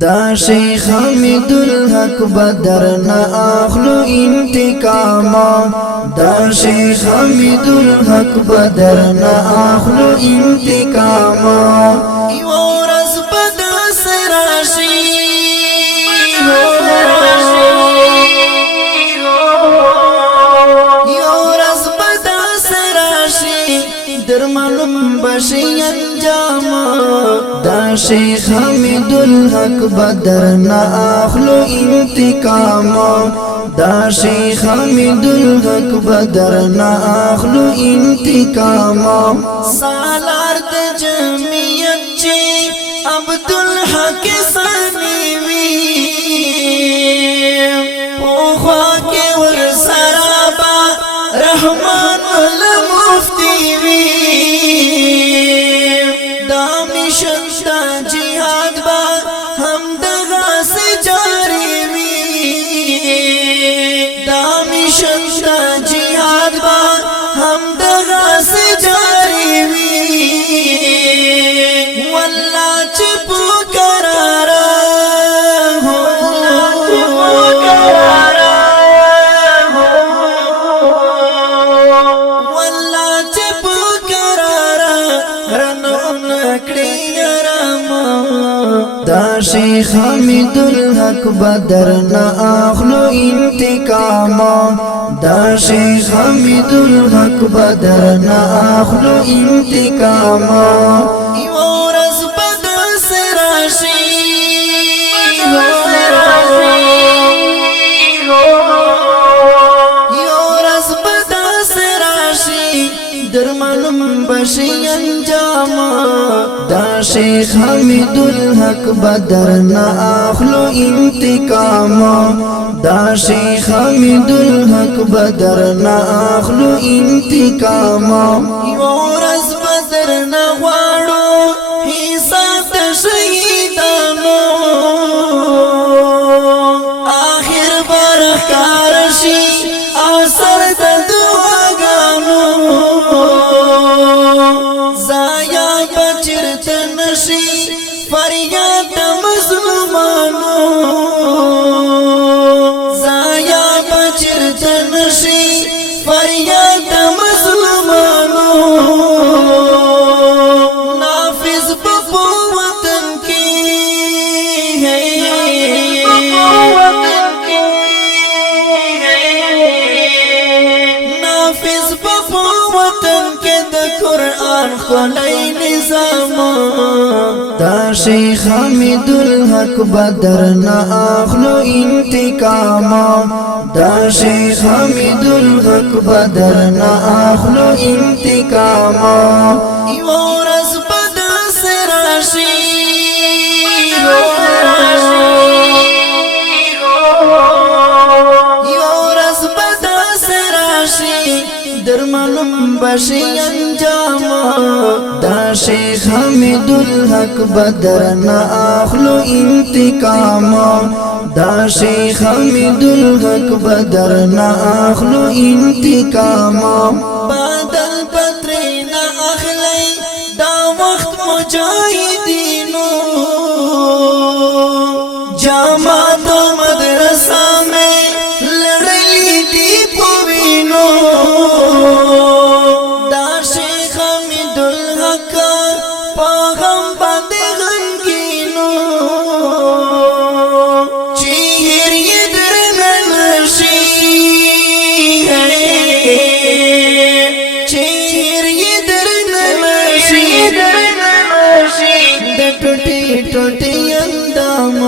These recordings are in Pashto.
دا شیخ حمید الحق بدر نا اخلو انتقام دا شیخ حمید الحق بدر نا اخلو انتقام یو رز بدا سراشی یو رز بدا سراشی در معلوم بشی انجام دا شیخ حمید الحق بدر نا اخلو انتقام دا شیخ حمید الحق بدر نا اخلو انتقام سالار د جمعیت چی عبدالحق ثانی وی پوخوا کے ورسرابا رحمان المفتی وی جہاد با ہم دغا سے جاری وی دامیشن دا جہاد با ہم دغا سے جاری وی واللہ چپو کرارا ہو واللہ چپو کرارا رنون اکڑی دا شیخ حمید الحق بدر نا اخلو انتقام دا شیخ حمید الحق بدر نا اخلو انتقام یو رز بدر سراشی یو رز بدر سراشی در معلوم بشی انجام دا شیخ حمید الحق بدر نا اخلو انتقام دا شیخ حمید الحق بدر نا اخلو انتقام یو رز بدر نا غواړو حساب د شهیدانو آخر برکار شي اثر د دعاګانو زایا بچرت نشي فریاد د مظلومانو زایا بچرت نشي فریاد د مظلومانو نافذ په وطن کې نافذ په وطن کې د قرآن خلای نظام دا شیخ حمید الحق بدر نا اخلو انتقام دا شیخ حمید الحق بدر نا اخلو انتقام یو رز بدا سراشی یو رز بدا سراشی در معلوم بشی انجام دا شیخ حمید الحق بدر نا اخلو انتقام دا شیخ حمید الحق بدر نا اخلو انتقام بادل بدر نا اخلی دا وقت مجاہدینو جامعات و مدرسہ میں لڑلی دی پوینو دا شیخ حمید الحق پاغم باندے غمگینو چیر یدر ننشی چیر یدر ننشی دا ٹوٹی ٹوٹی اندام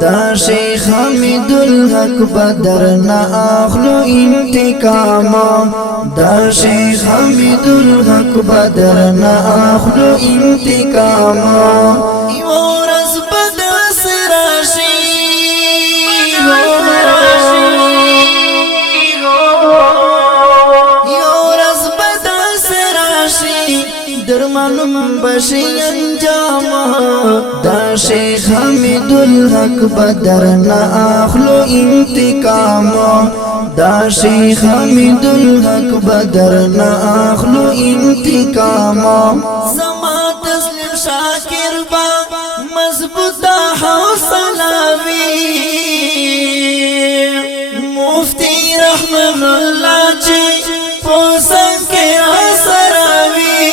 دا شیخ حمید الحق بدر نا اخلو انتقام دا شیخ حمید الحق بدر نا اخلو انتقام یو رز بدر سراشی یو رز بدر سراشی در معلوم بشی انجام دا شیخ حمید الحق بدر نا اخلو انتقام دا شیخ حمید الحق بدر نا اخلو انتقام زما تسلیم شاکر با مضبوط حوصله رسول الله چې پوسنګ کې اسراوي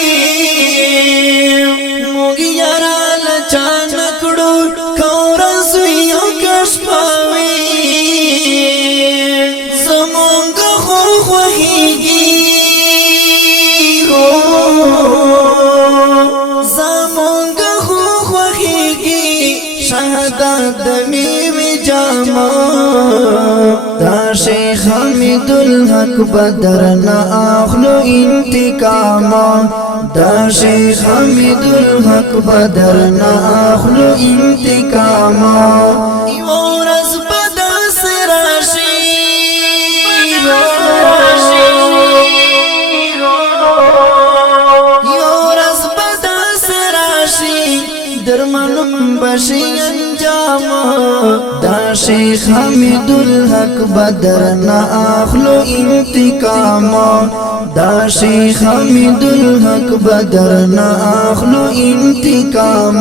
موږ یارا لچا نکړو کورسوي او کشپاوي زمونږ خو خوږيږي زمونږ خو خوږيږي شهادت د میوې جامه دا شیخ حمید الحق بدر نه اخلو انتقام دا شیخ حمید الحق بدر نه اخلو انتقام یو ورځ بدر سراشي یو ورځ بدر سراشي درمنم بشي انجام دا شیخ حمید الحق بدر نه اخلو انتقام دا شیخ حمید الحق بدر نه اخلو انتقام